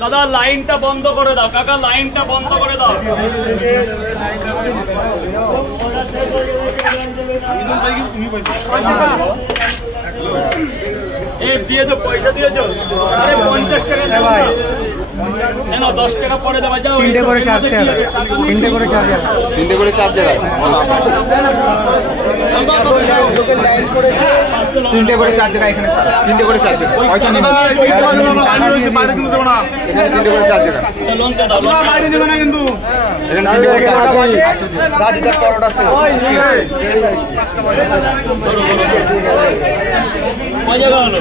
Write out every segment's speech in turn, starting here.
দাদা লাইনটা বন্ধ করে দাও, কাকা লাইনটা বন্ধ করে দাও। দিয়েছো পয়সা দিয়েছো? আরে 50 টাকা দেবো না, 10 টাকা পরে দেওয়া যাও। 3টে করে 4 টাকা, 3টে করে 4 টাকা, 3টে করে 4 জায়গায় 3টে করে 4 জায়গায় এখানে 3টে করে 4 জায়গায় পয়সা নেই, বাইরে কিন্তু দেবো না, এখানে 3টে করে 4 জায়গায় বাইরে নেবে না কিন্তু এখানে 3টে করে 4 জায়গায় রাজুদার পরোটা আছে কয় জায়গা হলো?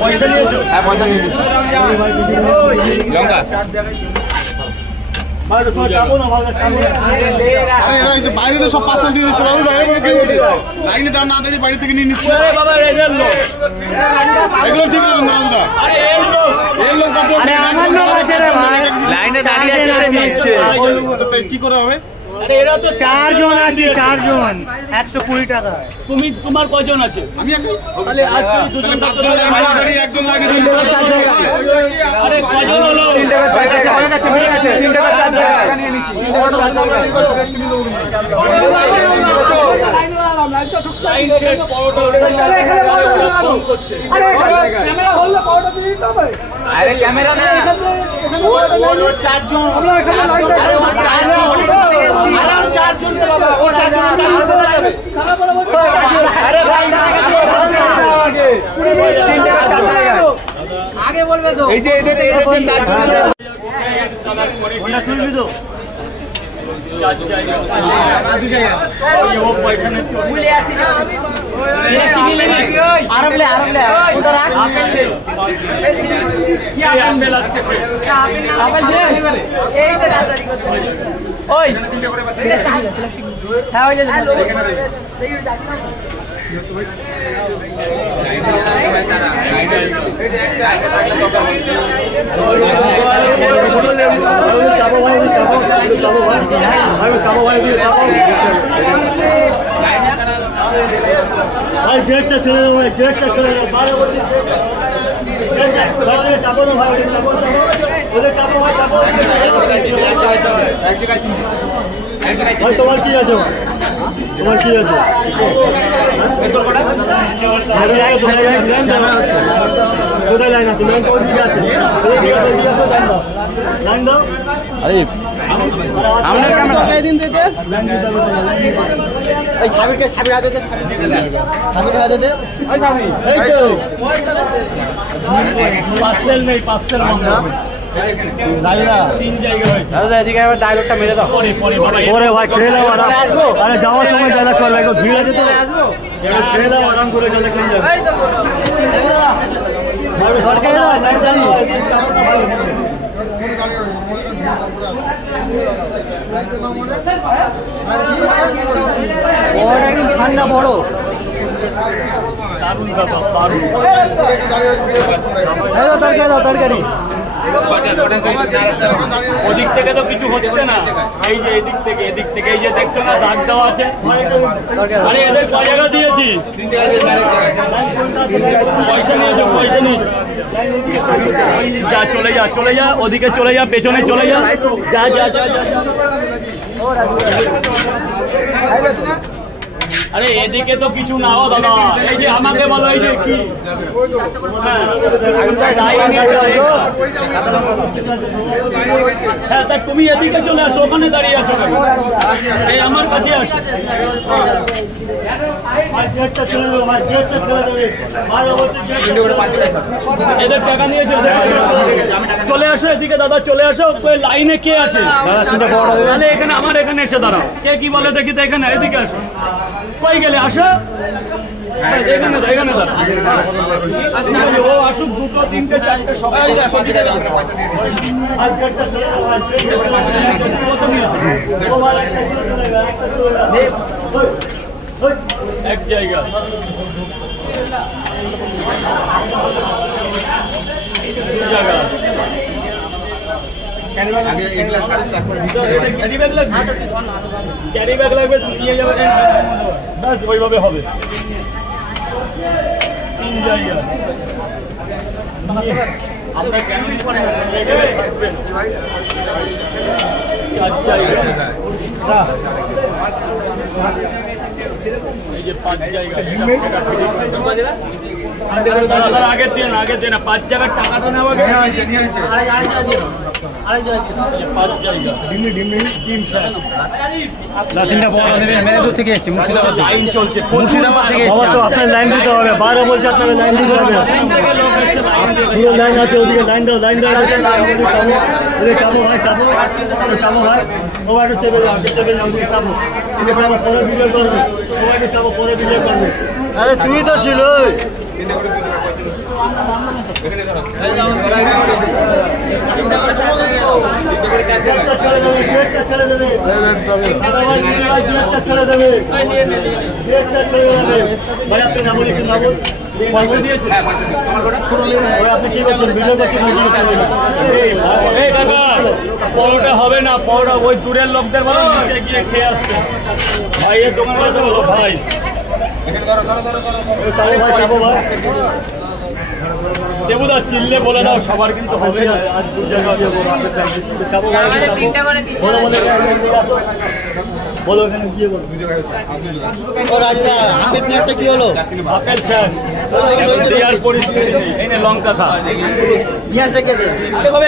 পয়সা নিয়েছো? হ্যাঁ পয়সা নিয়ে নিচ্ছি। লঙ্কা বাইরে তো সব পার্সেল দিয়ে দিচ্ছে লাইনে দাঁড় না দাঁড়িয়ে বাড়ি থেকে নিয়ে নিচ্ছে এগুলো ঠিক না রাজুদা, লাইনে দাঁড়িয়ে আছে কি করে হবে? আরে এরা তো 4 জন আছে, 4 জন 120 টাকা। তুমি তোমার কয়জন আছে? আমি একাই, তাহলে আর তুই দুজন লাইনে দাঁড়িয়ে একজন লাইনে দাঁড়িয়ে আরে কয়জন হলো? 3 টাকা 4 টাকা হয়ে গেছে, হয়ে গেছে 3 টাকা 4 টাকা নিয়ে নিচ্ছি। লাইন শেষ, পরোটা ফোন করছে। ক্যামেরা হলে পরোটা দিয়ে দিতে হবে। আরে ক্যামেরা না, ও 4 জন, আমরা এখানে লাইনটা আরে ও 4 জন, আরে 4 জন রে বাবা, ও 4 জন আর কোথায় যাবে? আরে ভাই আগে 3 টাকা 4 টাকা আগে বলবে তো, এই যে এদের 4 জন ওটা তুলবি তো ভাই গেটটা ছেড়ে দাও, ভাই গেটটা ছেড়ে দাও, বাইরে বলছি চাপো না ভাই, ওদের চাপো ভাই, চাপো ভাই। তোমার কি আছে? তোমার কি আছে? কোথায় লাইন আছে? লাইন কোন দিকে আছে? লাইন দাও। আমরা ক্যামেরা দিন দিতে এই সাবিরকে, সাবির হাতে দে, সাবির হাতে দে, এই তো পার্সেল নেই, পার্সেল মামলা রাইলা 3 জায়গা হয়েছে। দাদা এদিকে আবার ডায়লগটা মেরে দাও। পরে ভাই খেয়ে দাও আরাম। আরে যাওয়ার সময় ডায়লগ করবে, একটু ভিড় আছে তো, একটু খেয়ে দাও আরাম করে, ডায়লগ করে যাবে। ভাই ঘর খেয়ে দাও, লাইন দাঁড়িয়ে ঠান্ডা বড় তরকারি ওদিক থেকে তো কিছু হচ্ছে না, এই যে এদিক থেকে, এদিক থেকে এই যে দেখছো না দাগ দেওয়া আছে। আরে এদের কয় জায়গা দিয়েছি? পয়সা নিয়েছো, পয়সা নিয়েছো, যা চলে যা, চলে যা ওদিকে, চলে যা পেছনে, চলে যা, যা যা যা যা। আরে এদিকে তো কিছু নাও দাদা, এই যে আমাকে বলো, এই যে কি হ্যাঁ, তা তুমি এদিকে চলে আসো, ওখানে দাঁড়িয়ে আছো, এই আমার কাছে আসো। এদের টাকা নিয়েছে, চলে আসো এদিকে দাদা, চলে আসো। লাইনে কে আছে? তাহলে এখানে, আমার এখানে এসে দাঁড়াও। কে কি বলে দেখি তো, এখানে এদিকে আসো। কই গেলে? আসো এখানে, এখানে দাঁড়াও। ও আসুক, 2, 3, 4 সবাই এক জায়গা। ক্যারি ব্যাগ লাগবে, নিয়ে যাবে, ব্যাস ওইভাবে হবে। 3 জায়গা আমরা কেন পরে এই যে 5 জায়গা আগে দিন 5 জায়গার টাকাটা নেওয়া গেছে লাইন চলছে মুর্শিদাবাদ থেকে তো আপনার লাইন দিতে হবে, বারো বলছে আপনাকে লাইন দিতে হবে, পুরো লাইন আছে ওদিকে, লাইন দাও চাপো ভাই, চাপো ভাই, ও একটু চেপে যাও, ওদিকে চাপো, পরে ভিডিও করবে, ও একটু চাপো, পরে ভিডিও করবে। আরে তুই তো ছিল ছেড়ে দেবে ভাই, আপনি না বলে না বল, আপনি কি করছেন, ভিডিও করছেন, পরোটা হবে না, পরোটা ওই দূরের লোকদের বলো নিচে গিয়ে খেয়ে আসছে। ভাইয়ের দোকানে তো বলো ভাই, চাপো ভাই দেবুদা চিল্লে বলে দাও, সবার কিন্তু হবে না। বলো এখানে গিয়ে বলো কি হলো, আপেল শেষ, দেওয়ার পরিস্থিতি নেই। এই নে লঙ্কা খা,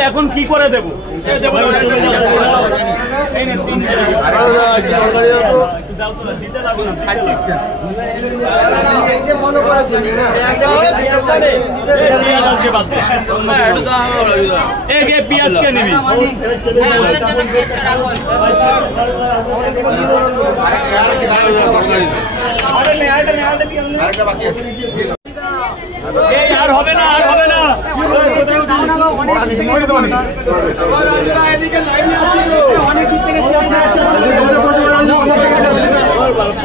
এখন কি করে দেবো? এই নে 3 পিঁয়াজ কে নিবি? আর হবে না,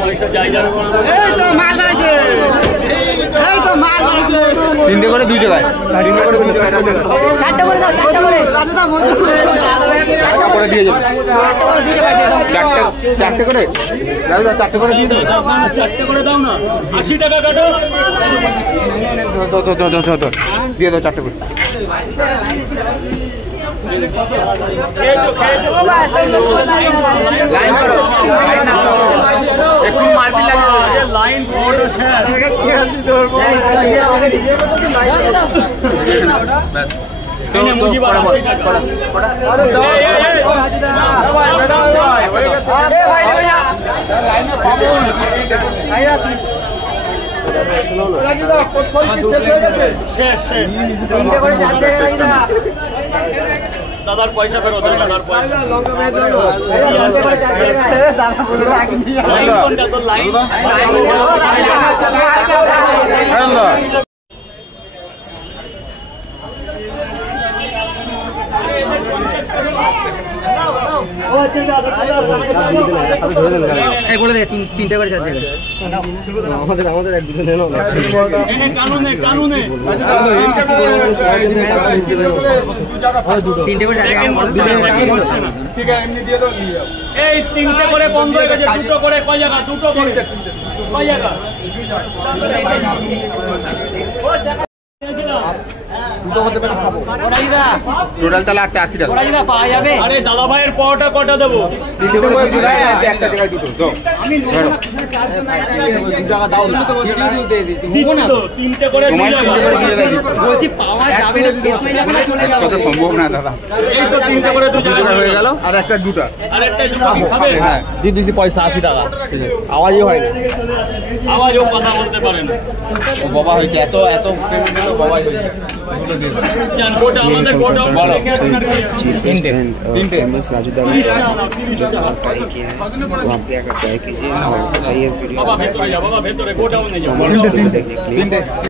পয়সা যাই যাবে। তিনটে করে 2 জায়গায়, করে দিয়ে যাবে, চারটে করে দাদা, 4টে করে দিয়ে দেবে, 4টে করে দাও না, 80 টাকা কাটো, দিয়ে দাও 4টে করে। লাইন করো, একটু মারবি লাগবে, লাইন বড় শেষ। দাদার পয়সা ফেরত, দাদার পয়সা বলে দে 3টে করে 4 জায়গায়, আমাদের এক দুটো নেন, কানুনে 3টে করে 4 জায়গায়, এই 3টে করে বন্ধ হয়ে গেছে, 2টো করে কয় জায়গা, 2টো করে কয় জায়গা, টোটাল তাহলে 80 টাকা পাওয়া যাবে। আরে দাদা ভাইয়ের পরোটা কটা দেবো? 3টে করে 2 জায়গায়, একটা জায়গায় 2টো দাও, আমি 2 টাকা দাও না, 3টে করে 2 জায়গা বলছি পাওয়া যাবে না, শেষ হয়ে যাবে না, চলে যাবে, কত সম্ভব না দাদা, এই তো 3টে করে 2 জায়গা হয়ে গেল, আর একটা 2টা, আর একটা খাবে, হ্যাঁ দিয়ে দিছি পয়সা 80 টাকা, ঠিক আছে, আওয়াজই হয় না, আওয়াজও কথা বলতে পারে না, ও বাবা হয়েছে, এত পেমেন্ট হলো, বাবা হয়েছে, জান গোটা আমাদের গোটা বড় चीफ एंड फेमस राजू दा ट्राई किया है, तो आप भी अगर ट्राई कीजिए और बताइए इस वीडियो बाबा भेतरे गोडाउन देखने के लिए।